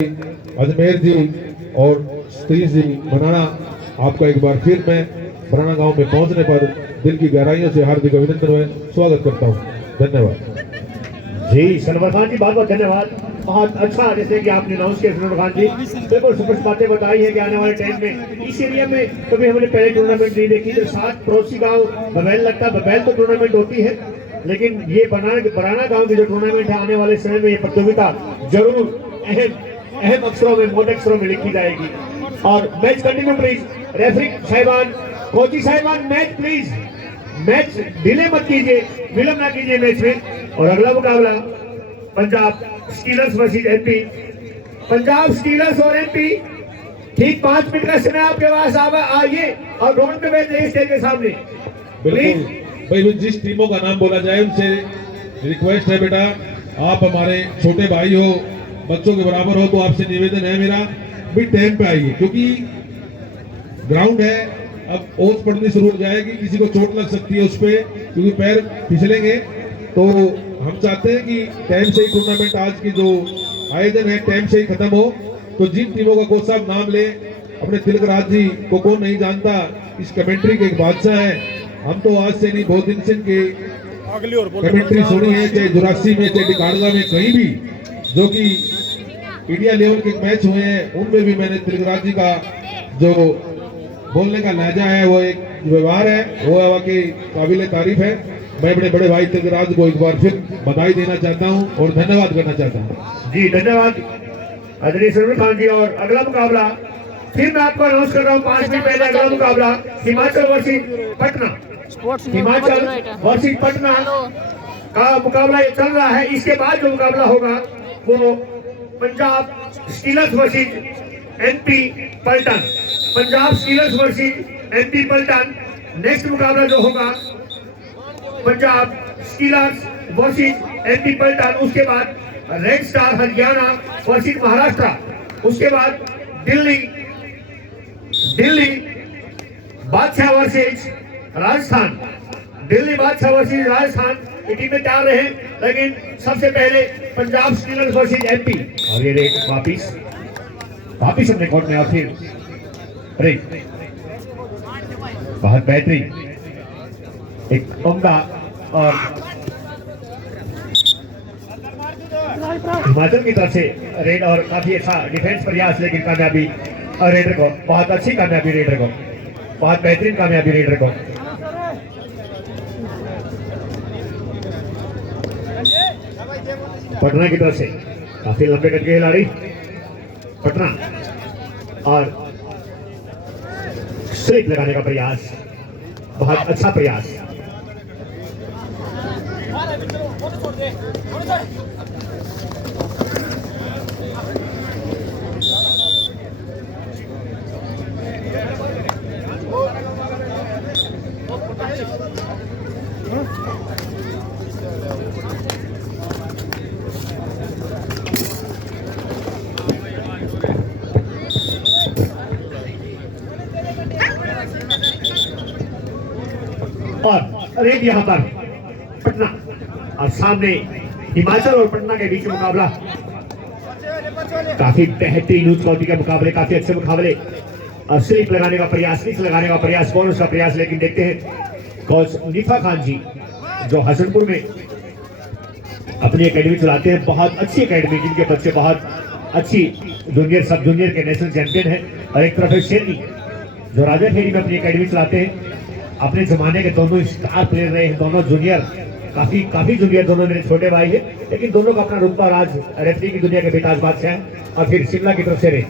अजमेर जी और सतीश जी बनाना, आपका एक बार फिर मैं बनाना गांव में पहुंचने पर दिल की गहराइयों से हार्दिक अभिनंदन में स्वागत करता हूं। धन्यवाद जी। सनवर खान जी बहुत बहुत धन्यवाद। बहुत अच्छा, जैसे कि आपने अनाउंस किया सनवर खान जी, बिल्कुल स्पष्ट बातें बताई है कि आने वाले टाइम में इस एरिया में कभी हमने पहले टूर्नामेंट नहीं देखी। जो 7 पड़ोसी गाँव बबैल लगता, बबैल तो टूर्नामेंट होती है, लेकिन ये बनाना गाँव की जो टूर्नामेंट है आने वाले समय में ये प्रतियोगिता जरूर अहम अक्षरों में, मोटे अक्षरों में लिखी जाएगी। और मैच कंटिन्यू प्लीज। रेफरी साहिबान, कोची साहिबान, मैच प्लीज, मैच डिले मत कीजिए, विलंब ना कीजिए मैच में। और अगला मुकाबला Punjab stealers versus MP. Punjab stealers और एमपी, ठीक 5 मिनट का समय आपके पास। आइए और ग्राउंड में बैठ जाइए स्टेज के सामने प्लीज। भाई जिस टीमों का नाम बोला जाए उनसे रिक्वेस्ट है, बेटा आप हमारे छोटे भाई हो, बच्चों के बराबर हो, तो आपसे निवेदन है मेरा भी टाइम पे आइए, क्योंकि ग्राउंड है, अब ओस पड़नी शुरू हो जाएगी, किसी को चोट लग सकती है उस पर, क्योंकि पैर फिसलेंगे। तो हम चाहते हैं कि टाइम से ही टूर्नामेंट, आज की जो आयोजन है टाइम से ही खत्म हो। तो जिन टीमों का कोच साहब नाम ले, अपने तिलकराज जी को कौन नहीं जानता, इस कमेंट्री के एक बादशाह है। हम तो आज से नहीं, बहुत दिन से इनकी कमेंट्री सुनी है, चाहे 84 में, चाहे डिकाड़गा में, कहीं भी जो कि इंडिया लेवल के मैच हुए हैं उनमें भी मैंने तिलकराज जी का जो बोलने का लहजा है, वो एक व्यवहार है, वो वाकई काबिल तारीफ है। मैं अपने बड़े भाई तिलकराज को एक बार फिर बधाई देना चाहता हूं और धन्यवाद करना चाहता हूं। जी धन्यवाद आदरणीय सनवर खान जी। और अगला मुकाबला फिर मैं आपको अनाउंस कर रहा हूँ 5 मिनट पहले। अगला मुकाबला हिमाचल वर्सेस पटना, हिमाचल वर्सेस पटना का मुकाबला ये चल रहा है। इसके बाद जो मुकाबला होगा वो पंजाब स्टीलर्स वर्सेस एमपी पलटन, पंजाब स्टीलर्स वर्सेस एमपी पलटन। नेक्स्ट मुकाबला जो होगा पंजाब स्टीलर्स वर्सेस एमपी पलटन, उसके बाद red star Haryana versus Maharashtra, उसके बाद दिल्ली बादशाह वर्सेस राजस्थान, दिल्ली बादशाह वर्सेस राजस्थान। ये टीमें तैयार रहे, लेकिन सबसे पहले पंजाब स्टीलर्स वर्सेस एमपी। और ये रेड वापिस अपने कोर्ट में, और फिर रेड बहुत बेहतरीन, एक उम्दा और हिमाचल की तरफ से रेड, और काफी अच्छा डिफेंस प्रयास, लेकिन कामयाबी रेडर को, बहुत अच्छी कामयाबी रेडर को, बहुत बेहतरीन कामयाबी रेडर को। पटना की तरफ से काफी लंबे कद के खिलाड़ी पटना, और स्लिप लगाने का प्रयास, बहुत अच्छा प्रयास। और रेड यहाँ पर पटना, और सामने हिमाचल और पटना के बीच मुकाबला। काफी बेहतरीन उच्च कोटि के मुकाबले, काफी अच्छे मुकाबले। और स्लिप लगाने का प्रयास, स्लिप लगाने का प्रयास, बोनस का प्रयास, लेकिन देखते हैं कोच निफा खान जी जो हसनपुर में अपनी एकेडमी चलाते हैं, बहुत अच्छी एकेडमी, जिनके बच्चे बहुत अच्छी जूनियर, सब जूनियर के नेशनल चैंपियन है। और एक तरफ शेरनी जो राजा फेरी में अपनी एकेडमी चलाते हैं, अपने जमाने के दोनों स्टार प्लेयर रहे हैं, दोनों जूनियर, काफी जूनियर, दोनों मेरे छोटे भाई है, लेकिन दोनों का अपना रुतबा आज रेफरी की दुनिया के बेताज बादशाह है। और फिर शिमला की तरफ से रेड,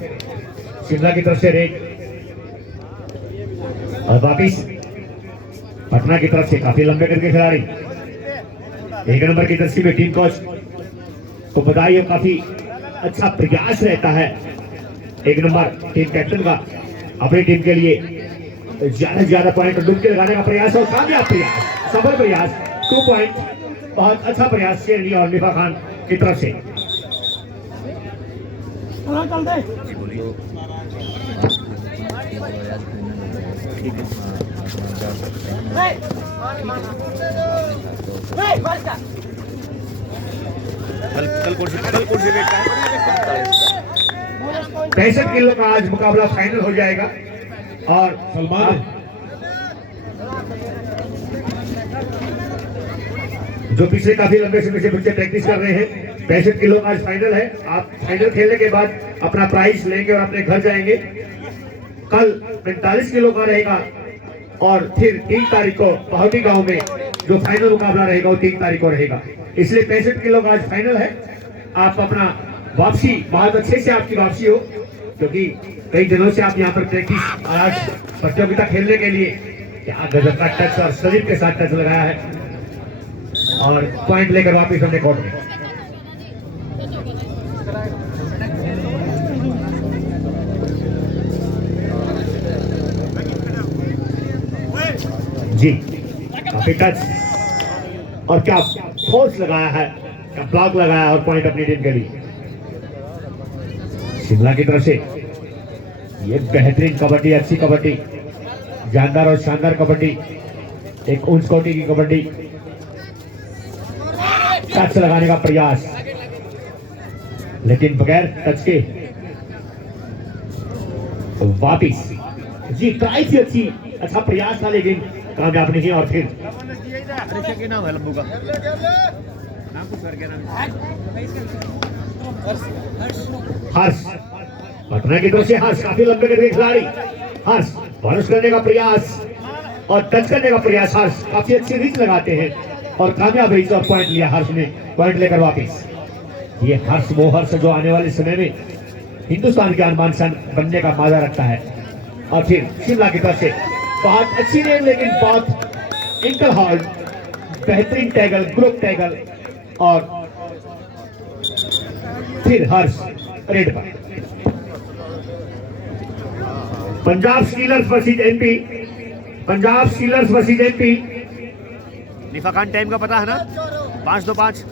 शिमला की तरफ से रेड, और वापिस पटना की तरफ से काफी लंबे करके खिलाड़ी। 1 नंबर की जर्सी में टीम कोच को बधाई हो, काफी अच्छा प्रयास रहता है 1 नंबर टीम कैप्टन का, अपनी टीम के लिए ज्यादा से ज्यादा पॉइंट डुबके लगाने का प्रयास, और कामयाब प्रयास, सफल प्रयास, 2 पॉइंट, बहुत अच्छा प्रयास शेरनी और निफा खान की तरफ से। कल कुर्सी वेट का है। 65 किलो का आज मुकाबला फाइनल हो जाएगा। और सलमान जो पिछले काफी लंबे समय से बच्चे प्रैक्टिस कर रहे हैं, 65 किलो का आज फाइनल है। आप फाइनल खेलने के बाद अपना प्राइज लेंगे और अपने घर जाएंगे। कल 45 किलो का रहेगा और फिर 3 तारीख को पहाड़ी गांव में जो फाइनल मुकाबला रहेगा वो 3 तारीख को रहेगा। इसलिए 65 किलो का आज फाइनल है। आप अपना वापसी बहुत अच्छे से आपकी वापसी हो, क्योंकि कई दिनों से आप यहाँ पर प्रैक्टिस आज प्रतियोगिता खेलने के लिए क्या गजब का टच और शरीर के साथ टच लगाया है और पॉइंट लेकर वापस हमने कोर्ट में। जी काफी टच और क्या फोर्स लगाया है, क्या ब्लॉक लगाया और पॉइंट अपनी टीम के लिए। शिमला की तरफ से ये बेहतरीन कबड्डी, अच्छी कबड्डी, जानदार और शानदार कबड्डी, एक ऊंच कोटि की कबड्डी। टच लगाने का प्रयास लेकिन बगैर टच के वापिस। जी ट्राई थी अच्छी, अच्छा प्रयास था लेकिन कामयाब नहीं। और फिर हर्ष पटना की तरफ से हर्ष, काफी लंबे के खिलाड़ी हर्ष बॉलर्स करने का प्रयास और टच करने का प्रयास। हर्ष काफी अच्छी रीच लगाते हैं और कामयाब रीच और पॉइंट लिया हर्ष ने, पॉइंट लेकर वापस। ये हर्ष वो हर्ष जो आने वाले समय में हिंदुस्तान के अनमान सन बनने का मादा रखता है। और फिर शिमला की तरफ से बहुत अच्छी रेल लेकिन बहुत एंकल हॉल्ड, बेहतरीन टैगल, ग्रुप टैगल और फिर हर्ष रेड पर। Punjab stealers versus MP, Punjab stealers versus MP. निफा खान टाइम का पता है ना, 5-2-5।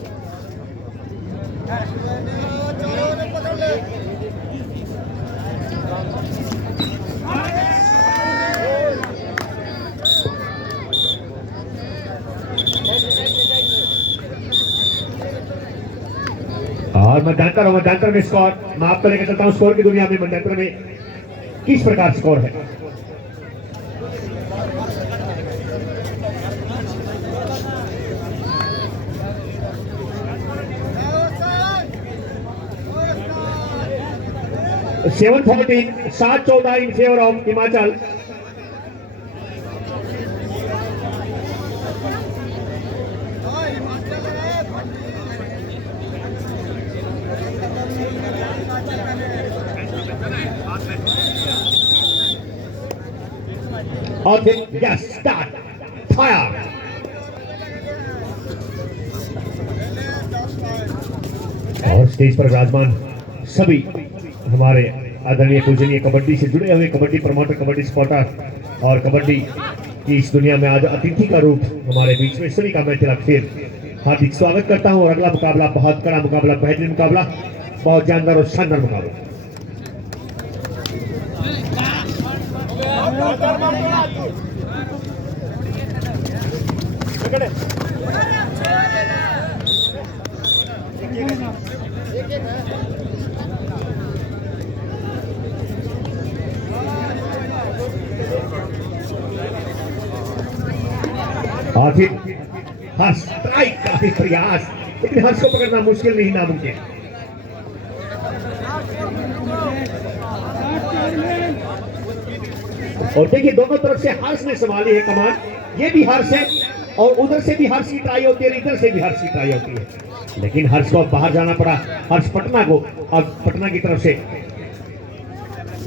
और मध्यांतर में स्कोर मैं आपको लेकर चलता हूं। स्कोर की दुनिया में मध्यांतर में किस प्रकार स्कोर है। Seven 7-14 in favour of Himachal. और फिर यस स्टार्ट फायर। और स्टेज पर विराजमान सभी हमारे आदरणीय पूजनीय कबड्डी से जुड़े हुए कबड्डी प्रमोटर, कबड्डी सपोर्टर और कबड्डी की इस दुनिया में आज अतिथि का रूप हमारे बीच में सभी का मैं तिलक फिर हार्दिक स्वागत करता हूं। और अगला मुकाबला बहुत कड़ा मुकाबला, बेहतरीन मुकाबला, बहुत जानदार और शानदार मुकाबला। और फिर हर्ष स्ट्राइक, काफी प्रयास लेकिन हर्ष को पकड़ना मुश्किल नहीं नामुमकिन। और देखिए दोनों तरफ से हर्ष ने संभाली है कमान। ये भी हर्ष है और उधर से भी हर्ष की ट्राई होती है, इधर से भी हर्ष की ट्राई होती है, लेकिन हर्ष को बाहर जाना पड़ा, हर्ष पटना को। और पटना की तरफ से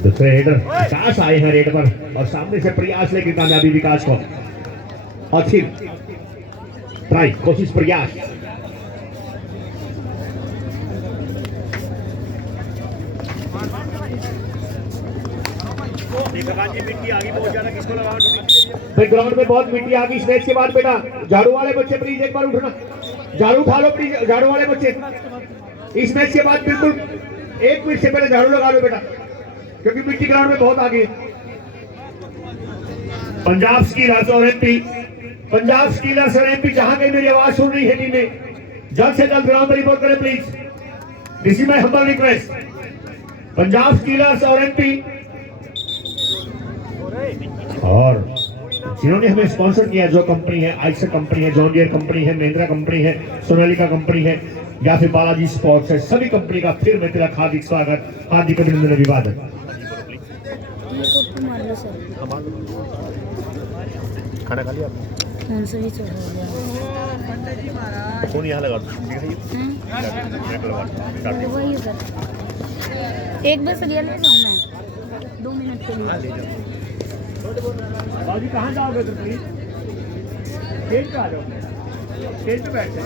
दूसरे रेडर विकास आए हैं रेड पर और सामने से प्रयास लेकर कामयाबी विकास को। और फिर ट्राई, कोशिश, प्रयास। मिट्टी आगे बहुत ज्यादा, किसको लगा? ग्राउंड में बहुत मिट्टी आ गई इस मैच के बाद। बेटा झाड़ू वाले बच्चे प्लीज एक बार उठना, झाड़ू उठा लो प्लीज, झाड़ू वाले बच्चे इस मैच के बाद बिल्कुल 1 मिनट से पहले झाड़ू लगा लो बेटा, क्योंकि मिट्टी ग्राउंड में बहुत आ गई। पंजाब स्टीलर्स और एमपी, पंजाब स्टीलर्स और एमपी, जहां कहीं मेरी आवाज सुन रही है टीम में, जल्द से जल्द ग्राउंड पर रिपोर्ट करें please. This is my humble request. Punjab stealers और एमपी, और जिन्होंने हमें स्पॉन्सर किया, जो कंपनी है, आइसर कंपनी है, जॉन डियर कंपनी है, महिंद्रा कंपनी है, सोनालिका कंपनी है, या फिर बालाजी स्पोर्ट्स है, सभी कंपनी का फिर मैं तेरा हार्दिक स्वागत, हार्दिक अभिनंदन, अभिवादन। खाना खा लिया फोन से ही चल गया। फोन यहाँ लगा दो, वही सर, एक बस रियल ले जाऊँ मैं 2 मिनट के लिए। बाजी कहाँ जाओगे तुम? प्लीज स्टेज पे आ जाओ, स्टेज पे बैठ जाओ।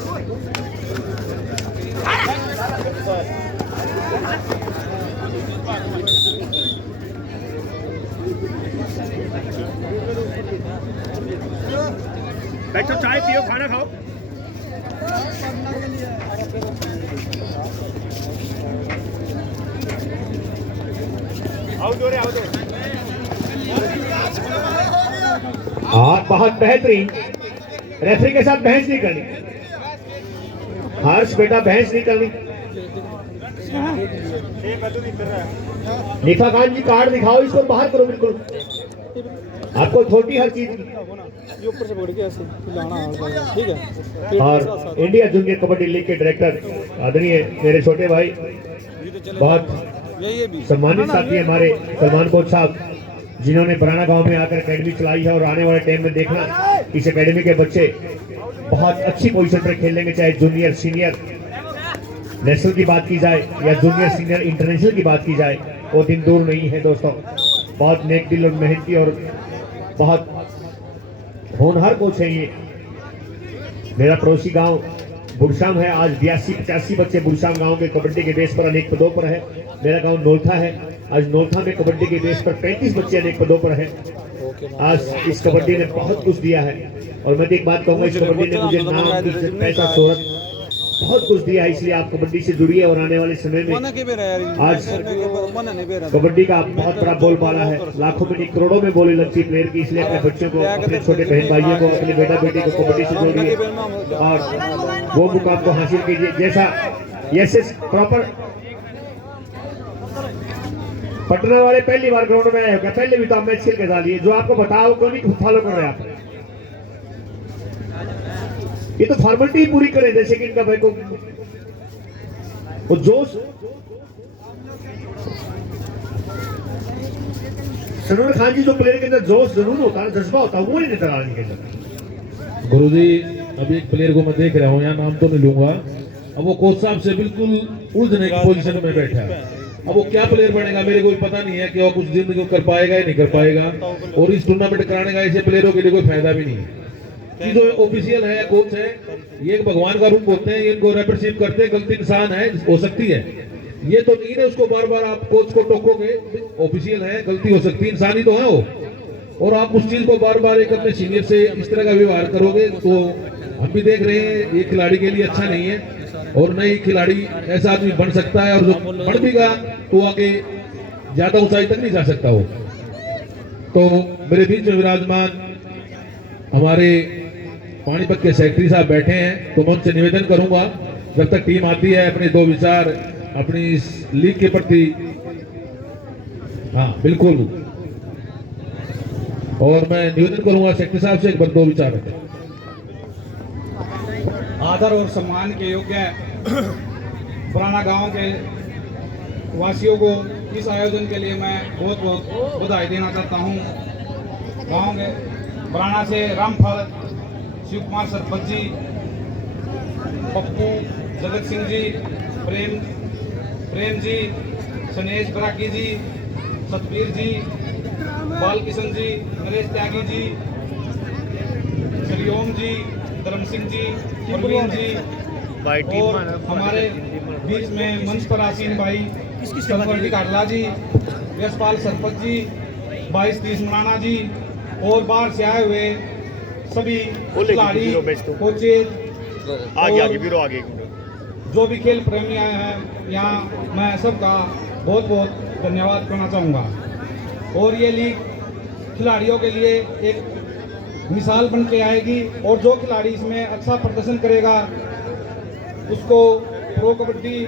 बैठो, चाय पियो, खाना खाओ। आओ जोरे, आओ जोरे। हाँ, बहुत बेहतरीन। रेफरी के साथ बहस नहीं करनी। हर्ष बेटा, बहस नहीं करनी। निफा खान जी, कार्ड दिखाओ, इसको बाहर करो बिल्कुल। आपको थोड़ी हर चीज की। ऊपर से पकड़ के ऐसे लाना होगा, ठीक है। और इंडिया जूनियर कबड्डी लीग के डायरेक्टर आदरणीय मेरे छोटे भाई, बहुत सम्मानित साथी हमारे सलमान कोच साहब, जिन्होंने बराना गांव में आकर एकेडमी चलाई है, और आने वाले टाइम में देखना इस एकेडमी के बच्चे बहुत अच्छी पोजीशन पर खेलेंगे, चाहे जूनियर सीनियर नेशनल की बात की जाए या जूनियर सीनियर इंटरनेशनल की बात की जाए, वो दिन दूर नहीं है दोस्तों। बहुत नेक दिल और मेहनती और बहुत होनहार कोच है ये। मेरा पड़ोसी गांव बुरशाम है, आज 82-85 बच्चे बुरशाम गांव के कबड्डी के बेस पर अनेक पदों पर है। मेरा गांव नोलथा है, आज नोलथा में कबड्डी के बेस पर 35 बच्चे अनेक पदों पर हैं। आज इस कबड्डी ने बहुत कुछ दिया है, और मैं एक बात कहूंगा, इस कबड्डी ने मुझे नाम, इज्जत, पैसा, शोहरत बहुत कुछ दिया है। इसलिए आप कबड्डी से जुड़िए, और आने वाले समय में आज कबड्डी का बहुत बड़ा बोलबाला है, लाखों में नहीं करोड़ों में बोली लगती प्लेयर की। इसलिए अपने बच्चों को, अपने छोटे बहन भाइयों को, अपने बेटा बेटी को कबड्डी से जोड़िए और वो मुकाम को हासिल कीजिए। जैसा यस प्रॉपर पटना वाले पहली बार ग्राउंड में आए हो क्या? पहले भी तो आप मैच खेल के डालिए, जो आपको बताओ क्यों नहीं फॉलो कर रहे आप? ये तो फॉर्मेलिटी पूरी करें, जैसे कि इनका भाई को वो जोश, सनोर खान जी, जो प्लेयर के अंदर जोश जरूर होता है, जज्बा होता है, वो नहीं नजर आ रहा इनके अंदर। गुरुजी, अभी एक प्लेयर को मैं देख रहा हूँ, यहाँ नाम तो नहीं लूंगा, अब वो कोच साहब से बिल्कुल उलझने की पोजीशन में बैठा है। अब वो क्या प्लेयर बनेगा मेरे को भी पता नहीं है कि वो कुछ जिंदगी कर पाएगा या नहीं कर पाएगा, और इस टूर्नामेंट कराने का ऐसे प्लेयरों के लिए कोई फायदा भी नहीं है। कि जो ऑफिशियल है, कोच है, ये एक भगवान का रूप होते हैं, ये इनको रिप्रेजेंट करते हैं, गलती इंसान है, हो सकती है, ये तो नहीं है उसको बार बार आप कोच को टोकोगे, ऑफिशियल है, गलती हो सकती है, इंसान ही तो है वो, और आप उस चीज को बार बार एक अपने सीनियर से इस तरह का व्यवहार करोगे तो हम भी देख रहे हैं ये खिलाड़ी के लिए अच्छा नहीं है। और नई खिलाड़ी ऐसा आदमी बन सकता है, और जो बन भी गया तो आगे ज्यादा ऊंचाई तक नहीं जा सकता वो। तो मेरे बीच में विराजमान हमारे पानीपत के सेक्रेटरी साहब बैठे हैं, तो मैं उनसे निवेदन करूंगा जब तक टीम आती है अपने दो विचार अपनी इस लीग के प्रति, हाँ बिल्कुल, और मैं निवेदन करूंगा सेक्रेटरी साहब से एक बार दो विचार रखें। आदर और सम्मान के योग्य पुराना गांव के वासियों को इस आयोजन के लिए मैं बहुत बहुत बधाई देना चाहता हूं। गांव के पुराना से रामफल, शिव कुमार सरपंच जी, पप्पू, जगत सिंह जी, प्रेम जी, सनेश बराकी जी, सतबीर जी, बाल किशन जी, नरेश त्यागी जी, हरिओम जी, धर्म सिंह जी, प्रवीण जी, और हमारे बीच में मंच पर आसीन भाई संवर्ती काटला जी, यशपाल सरपंच जी, 22-30 मनाना जी, और बाहर से आए हुए सभी खिलाड़ी, कोचेज, आगे जो भी खेल प्रेमी आए हैं यहाँ, मैं सबका बहुत बहुत धन्यवाद करना चाहूँगा। और ये लीग खिलाड़ियों के लिए एक मिसाल बन के आएगी, और जो खिलाड़ी इसमें अच्छा प्रदर्शन करेगा उसको प्रो कबड्डी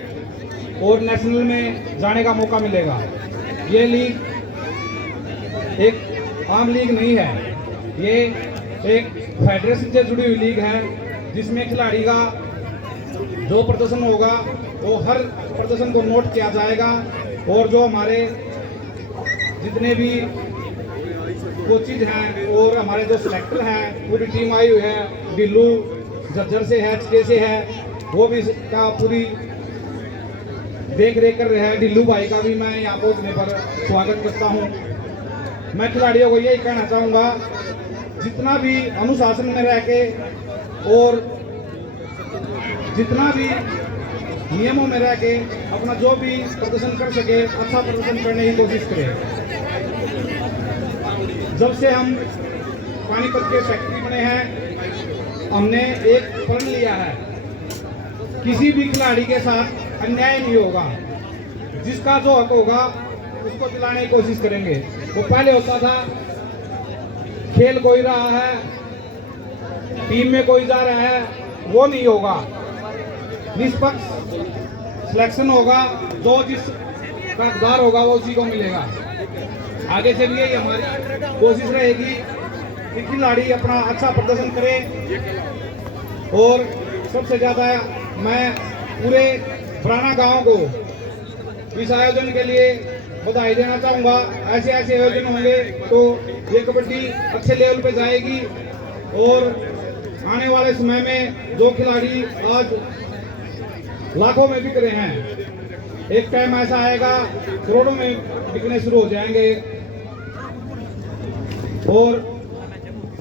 और नेशनल में जाने का मौका मिलेगा। ये लीग एक आम लीग नहीं है, ये एक फेडरेशन से जुड़ी हुई लीग है जिसमें खिलाड़ी का जो प्रदर्शन होगा वो हर प्रदर्शन को नोट किया जाएगा और जो हमारे जितने भी कोचिज हैं और हमारे जो सिलेक्टर हैं, पूरी टीम आई हुई है, दिल्लू झज्जर से है, HK से है, वो भी इसका पूरी देख रेख कर रहे हैं। दिल्लू भाई का भी मैं यहाँ पहुँचने पर स्वागत करता हूँ। मैं खिलाड़ियों को यही कहना चाहूँगा, जितना भी अनुशासन में रह के और जितना भी नियमों में रह के अपना जो भी प्रदर्शन कर सके, अच्छा प्रदर्शन करने की कोशिश करें। जब से हम पानीपत के सेक्रेटरी बने हैं, हमने एक प्रण लिया है, किसी भी खिलाड़ी के साथ अन्याय नहीं होगा, जिसका जो हक होगा उसको दिलाने की कोशिश करेंगे। वो पहले होता था खेल कोई रहा है, टीम में कोई जा रहा है, वो नहीं होगा, निष्पक्ष सिलेक्शन होगा, जो जिस का हकदार होगा वो उसी को मिलेगा। आगे से भी यही हमारी कोशिश रहेगी कि खिलाड़ी अपना अच्छा प्रदर्शन करें और सबसे ज़्यादा मैं पूरे बराना गांव को इस आयोजन के लिए बधाई देना चाहूँगा। ऐसे ऐसे आयोजन होंगे तो ये कबड्डी अच्छे लेवल पे जाएगी और आने वाले समय में जो खिलाड़ी आज लाखों में बिक रहे हैं, एक टाइम ऐसा आएगा करोड़ों में बिकने शुरू हो जाएंगे। और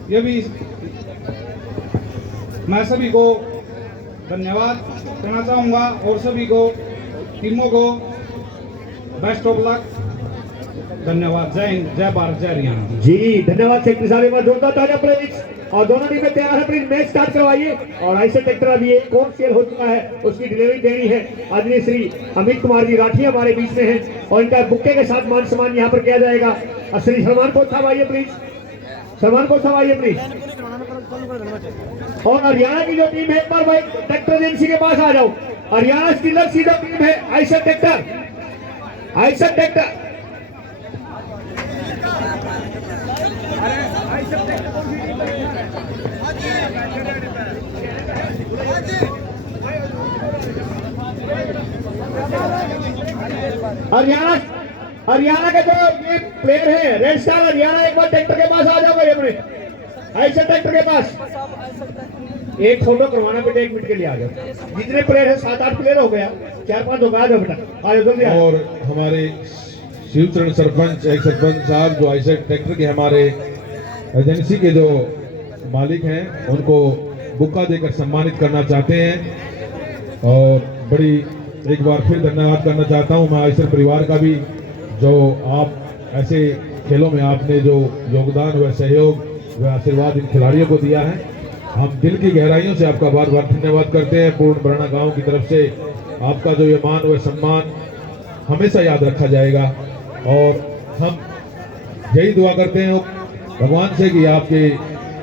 ये भी मैं सभी को धन्यवाद कहना चाहूँगा और सभी को टीमों को बेस्ट ऑफ लक। धन्यवाद। जय हिंद, जय भारत, जय हरियाणा। जी धन्यवाद सेक्रेटरी साहब, एक बार जोरदार तालियां प्लीज। और दोनों टीमें तैयार है, प्लीज मैच स्टार्ट करवाइए। और ऐसे ट्रैक्टर अभी एक कौन सेल हो चुका है, उसकी डिलीवरी देनी है। आदरणीय श्री अमित कुमार जी राठी हमारे बीच में हैं और इनका बुक्के के साथ मान सम्मान यहाँ पर किया जाएगा। और श्री सलमान को साहब आइए प्लीज, सलमान को साहब आइए प्लीज। और हरियाणा की जो टीम है, एक बार भाई ट्रैक्टर एजेंसी के पास आ जाओ। हरियाणा स्टीलर्स की जो टीम है, Eicher tractor, Eicher tractor, Haryana के जो ये प्लेयर है रेड स्टार हरियाणा, एक बार ट्रैक्टर के पास आ जाओ भाई अपने ऐसे ट्रैक्टर के पास। एक फोटो करवाना बेटा, 1 मिनट के लिए आ जाओ। जितने प्लेयर है 7-8 प्लेयर हो गया, 4-5 हो गया, बेटा आ जाओ जल्दी। और हमारे शिवचरण सरपंच, एक सरपंच साहब जो आइसर ट्रैक्टर के हमारे एजेंसी के जो मालिक हैं, उनको बुक्का देकर सम्मानित करना चाहते हैं। और बड़ी एक बार फिर धन्यवाद करना चाहता हूं मैं आइसर परिवार का भी, जो आप ऐसे खेलों में आपने जो योगदान व सहयोग व आशीर्वाद इन खिलाड़ियों को दिया है। हम दिल की गहराइयों से आपका बार बार धन्यवाद करते हैं। पूर्ण बराना गांव की तरफ से आपका जो ये मान व सम्मान हमेशा याद रखा जाएगा। और हम यही दुआ करते हैं भगवान से कि आपके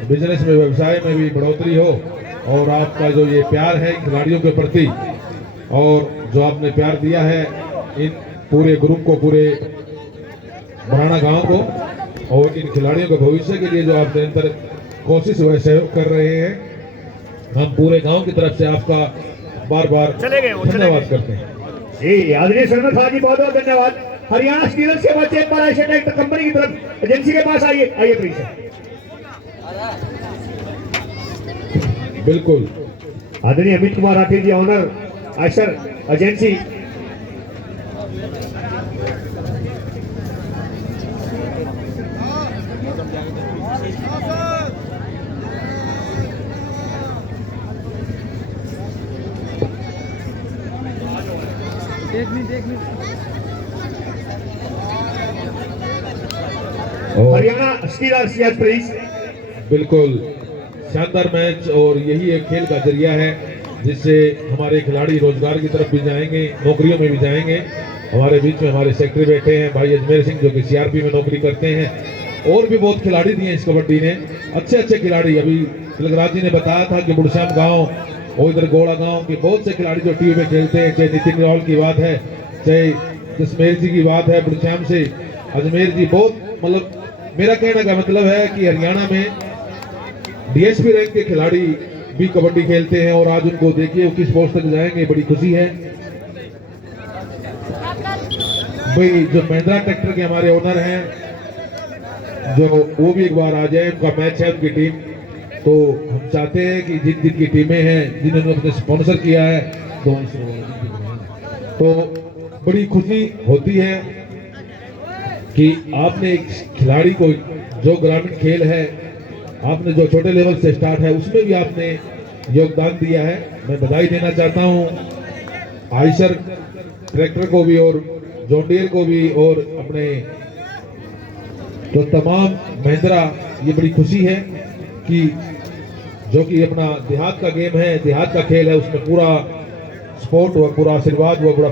बिजनेस में, व्यवसाय में भी बढ़ोतरी हो और आपका जो ये प्यार है इन खिलाड़ियों के प्रति और जो आपने प्यार दिया है इन पूरे ग्रुप को, पूरे बराना गांव को, और इन खिलाड़ियों के भविष्य के लिए जो आप निरंतर कोशिश व सहयोग कर रहे हैं, हम पूरे गांव की तरफ से आपका बार बार धन्यवाद करते हैं। जी आदरणीय सरपंच साहब जी बहुत बहुत धन्यवाद। हरियाणा स्टीलर्स के बच्चे एक बार ऐसे ट्रैक्टर कंपनी की तरफ एजेंसी के पास आइए, आइए प्लीज। बिल्कुल आदरणीय Amit Kumar Rathi ji, owner Eicher agency. Haryana Steelers yes please. बिल्कुल शानदार मैच, और यही एक खेल का जरिया है जिससे हमारे खिलाड़ी रोजगार की तरफ भी जाएंगे, नौकरियों में भी जाएंगे। हमारे बीच में हमारे सेक्रेटरी बैठे हैं भाई अजमेर सिंह, जो कि CRP में नौकरी करते हैं। और भी बहुत खिलाड़ी दिए इस कबड्डी ने, अच्छे अच्छे खिलाड़ी। अभी तिलकराज जी ने बताया था कि बुढ़शाम गांव और इधर गोड़ा गांव के बहुत से खिलाड़ी जो टीम में खेलते हैं, चाहे नितिन रावल की बात है, चाहे जसमेर जी की बात है, बुढ़श्याम से अजमेर जी, बहुत मतलब मेरा कहने का मतलब है कि हरियाणा में डीएसपी रैंक के खिलाड़ी भी कबड्डी खेलते हैं और आज उनको देखिए वो किस पोस्ट तक जाएंगे, बड़ी खुशी है। भाई जो महिंद्रा ट्रैक्टर के हमारे ओनर हैं, जो वो भी एक बार आ जाए, उनका मैच है उनकी टीम, तो हम चाहते हैं कि जिन जिनकी टीमें हैं, जिन्होंने अपने स्पॉन्सर किया है, तो बड़ी खुशी होती है कि आपने एक खिलाड़ी को, जो ग्रामीण खेल है, आपने जो छोटे लेवल से स्टार्ट है उसमें भी आपने योगदान दिया है। मैं बधाई देना चाहता हूं आयशर ट्रैक्टर को भी और जॉन डीयर को भी और अपने जो तमाम महिंद्रा। ये बड़ी खुशी है कि जो कि अपना देहात का गेम है, देहात का खेल है, उसमें पूरा सपोर्ट हुआ, पूरा आशीर्वाद हुआ, पूरा